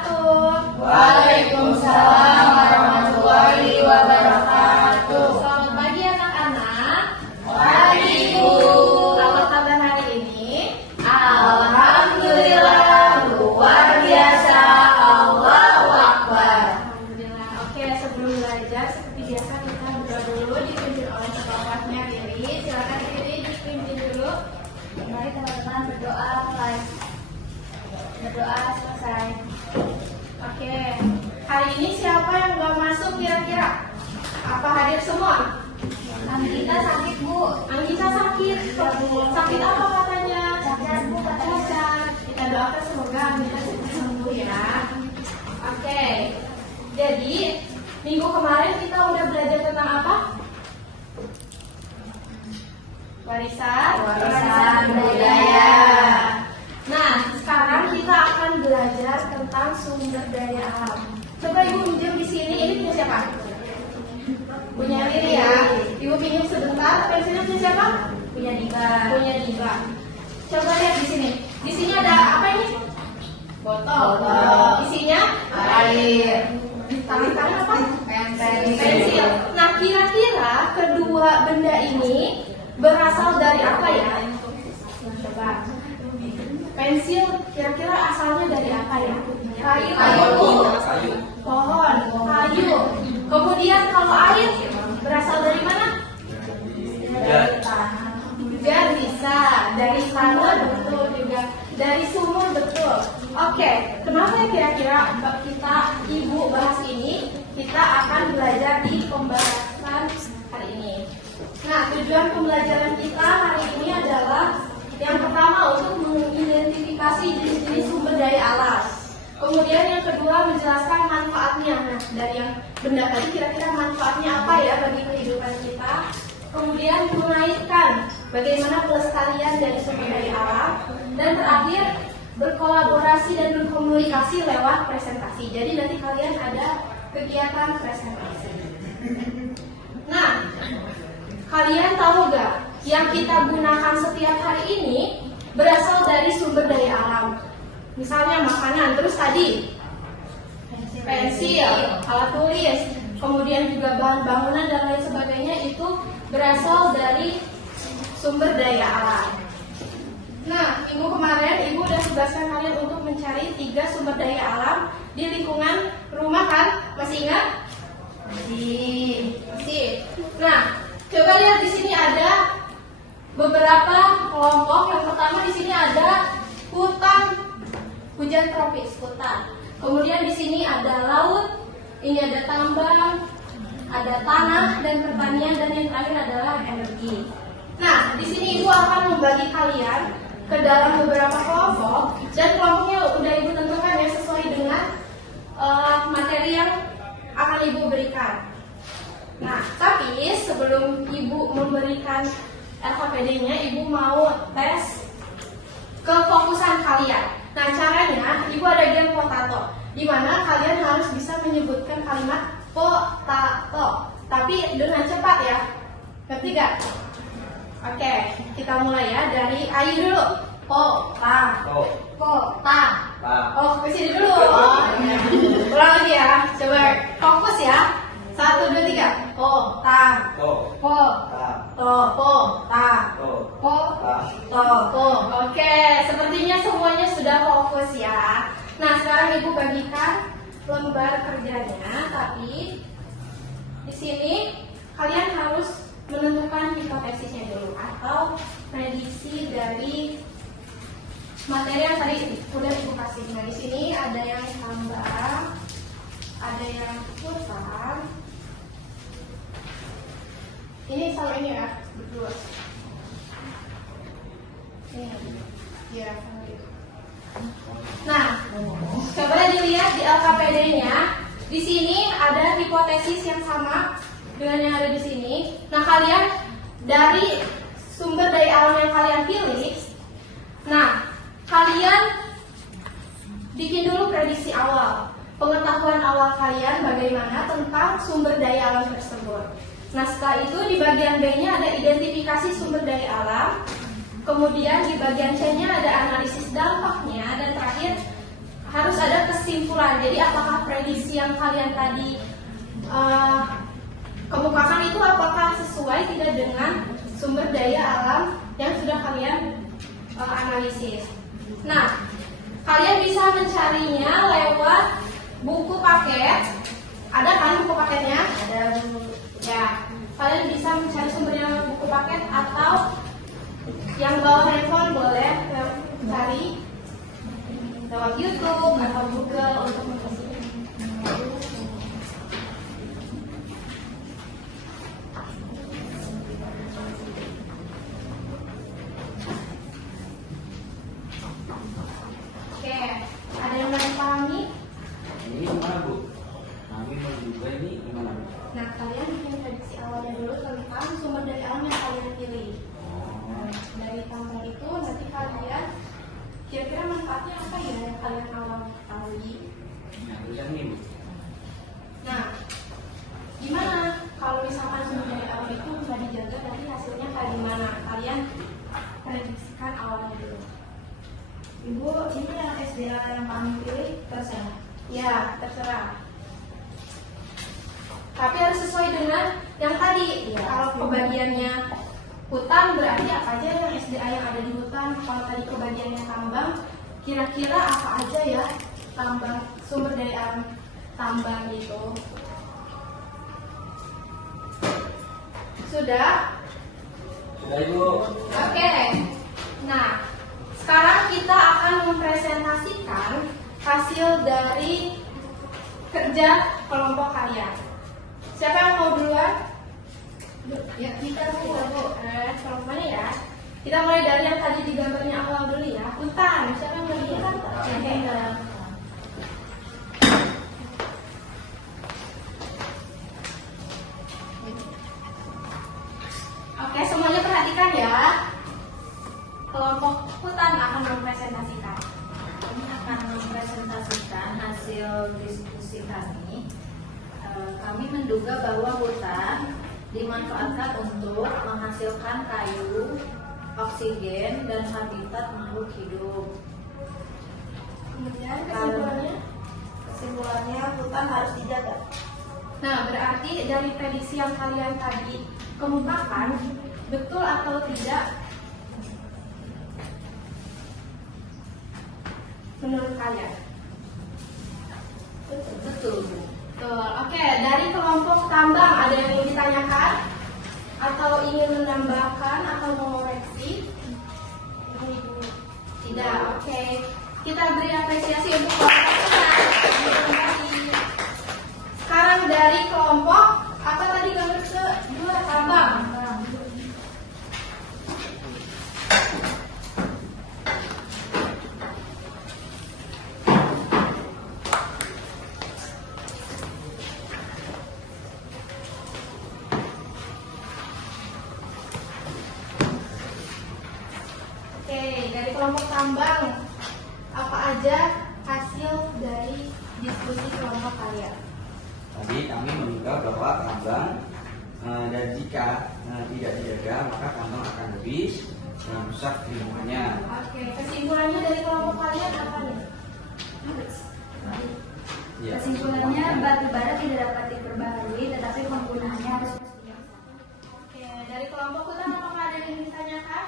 wabarakatuh. Waalaikumsalam warahmatullahi wabarakatuh. Selamat pagi anak-anak. Pagi, Bu. Apa kabar hari ini? Alhamdulillah, luar biasa. Allahu Akbar. Alhamdulillah. Oke, sebelum belajar seperti biasa kita berdoa dulu dipimpin oleh ketua kelasnya Riri. Silakan Riri dipimpin dulu. Mari teman-teman berdoa mulai. Berdoa selesai. Oke, hari ini siapa yang gak masuk kira-kira? Apa hadir semua? Kita sakit, Bu. Anggita sakit. Sakit apa katanya? Cacat, Bu, katanya. Cacat. Kita doakan semoga Anggita cepat sembuh ya. Oke. Jadi minggu kemarin kita udah belajar tentang apa? Warisan budaya. Nah, sekarang kita akan belajar tentang sumber daya alam. Coba Ibu minjem di sini. Ini punya siapa? Punya Riri ya. Ibu pinjam sebentar. Pensilnya punya siapa? Punya Dika. Punya Diva. Coba lihat di sini. Di sini ada apa ini? Botol. Isinya Air. tangan apa? Pensil. Pensil. Nah, kira-kira kedua benda ini berasal dari apa ya? Coba. Pensil kira-kira asalnya dari apa ya? Kayu. Kayu. Pohon. Kayu. Kemudian kalau air berasal dari mana? Dari tanah. Juga bisa dari tanah, betul juga dari sumur, betul. Oke, kenapa ya kira-kira kita Ibu bahas ini? Kita akan belajar di pembahasan hari ini. Nah, tujuan pembelajaran kita hari ini adalah yang pertama untuk mengidentifikasi jenis-jenis sumber daya alam. Kemudian yang kedua menjelaskan manfaatnya. Nah, dari yang benda tadi kira-kira manfaatnya apa ya bagi kehidupan kita. Kemudian mengaitkan bagaimana pelestarian dari sumber daya alam. Dan terakhir berkolaborasi dan berkomunikasi lewat presentasi. Jadi nanti kalian ada kegiatan presentasi. Nah, kalian tahu gak yang kita gunakan setiap hari ini berasal dari sumber daya alam. Misalnya makanan, terus tadi pensil, alat tulis, kemudian juga bahan bangunan dan lain sebagainya itu berasal dari sumber daya alam. Nah, minggu kemarin Ibu udah tugaskan kalian untuk mencari 3 sumber daya alam di lingkungan rumah kan? Masih ingat? Masih. Nah, coba lihat di sini ada beberapa kelompok. Yang pertama di sini ada hutan hujan tropis, hutan. Kemudian di sini ada laut, ini ada tambang, ada tanah dan pertanian, dan yang terakhir adalah energi. Nah, di sini Ibu akan membagi kalian ke dalam beberapa kelompok, dan kelompoknya udah Ibu tentukan ya sesuai dengan materi yang akan Ibu berikan. Nah, tapi sebelum Ibu memberikan LKPD-nya, Ibu mau tes kefokusan kalian. Nah, caranya Ibu ada game potato, di mana kalian harus bisa menyebutkan kalimat potato, tapi dengan cepat ya. Ngerti gak? Oke, kita mulai ya dari Ayu dulu. Pota. Oh, ke sini dulu. Ulang lagi ya. Coba fokus ya. 1, 2, 3. Pota. Oke, sepertinya semuanya sudah fokus ya. Nah, sekarang Ibu bagikan lembar kerjanya, tapi di sini kalian harus menentukan hipotesisnya dulu atau prediksi dari materi yang tadi udah Ibu kasih. Nah, di sini ada yang tambang, ada yang hutan. Ini sama ini ya, berdua. Ini, ya. Nah, coba dilihat di LKPD-nya. Di sini ada hipotesis yang sama dengan yang ada di sini. Nah, kalian dari sumber daya alam yang kalian pilih, nah, kalian bikin dulu prediksi awal. Pengetahuan awal kalian bagaimana tentang sumber daya alam tersebut. Nah, setelah itu di bagian B-nya ada identifikasi sumber daya alam. Kemudian di bagian C-nya ada analisis dampaknya. Dan terakhir harus ada kesimpulan. Jadi apakah prediksi yang kalian tadi kemukakan itu apakah sesuai tidak dengan sumber daya alam yang sudah kalian analisis. Nah, kalian bisa mencarinya lewat buku paket. Ada kan buku paketnya? Ada Bu. Ya, kalian bisa mencari sumbernya lewat buku paket atau yang bawa handphone boleh cari lewat YouTube atau Google untuk mengisi. Oke, ada yang mau dipahami? Ini gimana Bu? Kami mau juga ini gimana Bu? Nah, kalian bikin prediksi awalnya dulu tentang sumber daya alam yang kalian pilih. Dari tambang itu nanti kalian kira-kira manfaatnya apa ya yang kalian awal ketahui. Nah, terus yang ini Bu. Nah, gimana kalau misalkan sumber daya alam itu bisa dijaga, nanti hasilnya kayak gimana? Kalian prediksikan awalnya dulu. Ibu, ini yang SDA yang kami pilih terserah. Ya, terserah. Tapi harus sesuai dengan yang tadi. Ya. Kalau kebagiannya hutan berarti apa aja yang SDA yang ada di hutan. Kalau tadi kebagiannya tambang, kira-kira apa aja ya tambang sumber daya alam tambang itu. Sudah? Sudah Ibu. Oke. Nah, sekarang kita akan mempresentasikan hasil dari kerja kelompok kalian. Siapa yang mau duluan? Ya, kita Bu. Kelompoknya ya. Kita mulai dari yang tadi di gambarnya awal dulu ya. Hutan. Siapa yang mau lihat? Oke. Oke, semuanya perhatikan ya. Kelompok hutan akan mempresentasikan. Kami akan mempresentasikan hasil diskusi kami. Kami menduga bahwa hutan dimanfaatkan untuk menghasilkan kayu, oksigen, dan habitat makhluk hidup. Kemudian kesimpulannya? Kesimpulannya, hutan harus dijaga. Nah, berarti dari prediksi yang kalian tadi kemukakan, betul atau tidak menurut kalian? Betul Bu. Betul. Oke, dari kelompok tambang ada yang ingin ditanyakan? Atau ingin menambahkan atau mengoreksi? Tidak, oke. Kita beri apresiasi untuk kelompok tambang. Terima kasih. Sekarang dari kelompok apa tadi gambar kedua tambang? Oke, dari kelompok tambang apa aja hasil dari diskusi kelompok kalian? Tadi kami menduga bahwa tambang dan jika tidak dijaga maka tambang akan habis dan rusak lingkungannya. Oke, kesimpulannya dari kelompok kalian apa nih? Ya, Kesimpulannya, batu bara tidak dapat diperbaharui, tetapi penggunaannya harus Oke, dari kelompok hutan apakah ada yang ditanyakan?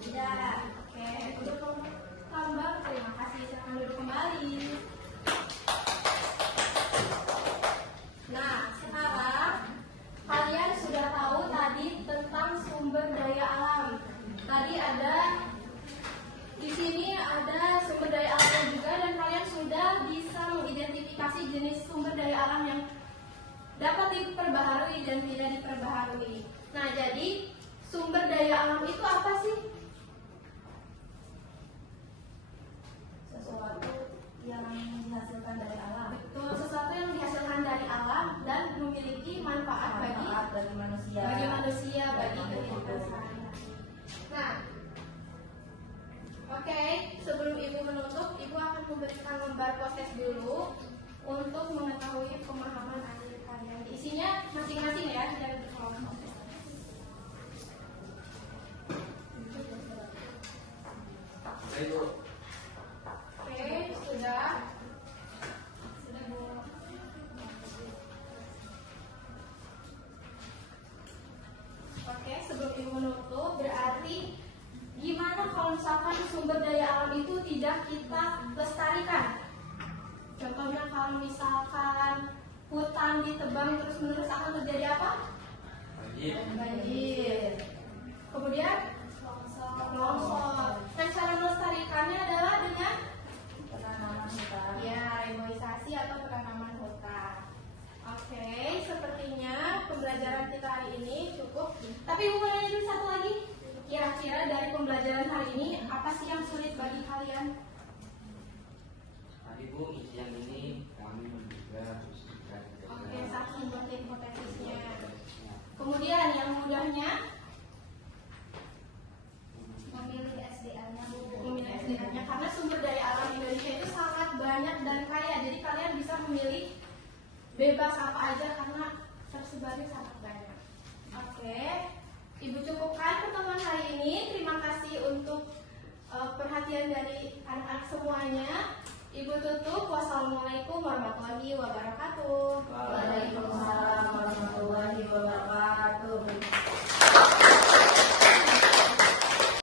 Tidak. Oke, untuk kelompok tambang terima kasih. Silakan duduk kembali. Nah, sekarang kalian sudah tahu tadi tentang sumber daya alam. Tadi ada di sini ada sumber daya alam juga dan kalian sudah bisa mengidentifikasi jenis sumber daya alam yang dapat diperbaharui dan tidak diperbaharui. Nah, jadi sumber daya alam itu apa sih? sesuatu yang dihasilkan dari alam. Betul, sesuatu yang dihasilkan dari alam dan memiliki manfaat bagi manusia. manusia, bagi kehidupan sehari-hari. Nah, oke, sebelum Ibu menutup, Ibu akan memberikan lembar proses dulu untuk mengetahui pemahaman akhir kalian. Isinya masing-masing ya, tidak berkelompok. Ibu. Oke, sudah. tanaman ditebang terus-menerus akan terjadi apa? Banjir. Kemudian longsor. Dan cara melestarikannya adalah dengan Penanaman hutan. ya reboisasi atau penanaman hutan. Oke, sepertinya pembelajaran kita hari ini cukup. Tapi Ibu mau nanya dulu satu lagi. Kira-kira dari pembelajaran hari ini apa sih yang sulit bagi kalian? Tadi Bu, yang ini kami menduga terus juga Oke, saksi buat hipotesisnya. Kemudian yang mudahnya Memilih SDA-nya Bu. memilih SDM-nya karena sumber daya alam Indonesia itu sangat banyak dan kaya. Jadi kalian bisa memilih bebas apa aja karena tersebarnya sangat banyak. Oke, Ibu cukupkan pertemuan hari ini. Terima kasih untuk perhatian dari anak-anak semuanya. Ibu tutup. Wassalamualaikum warahmatullahi wabarakatuh.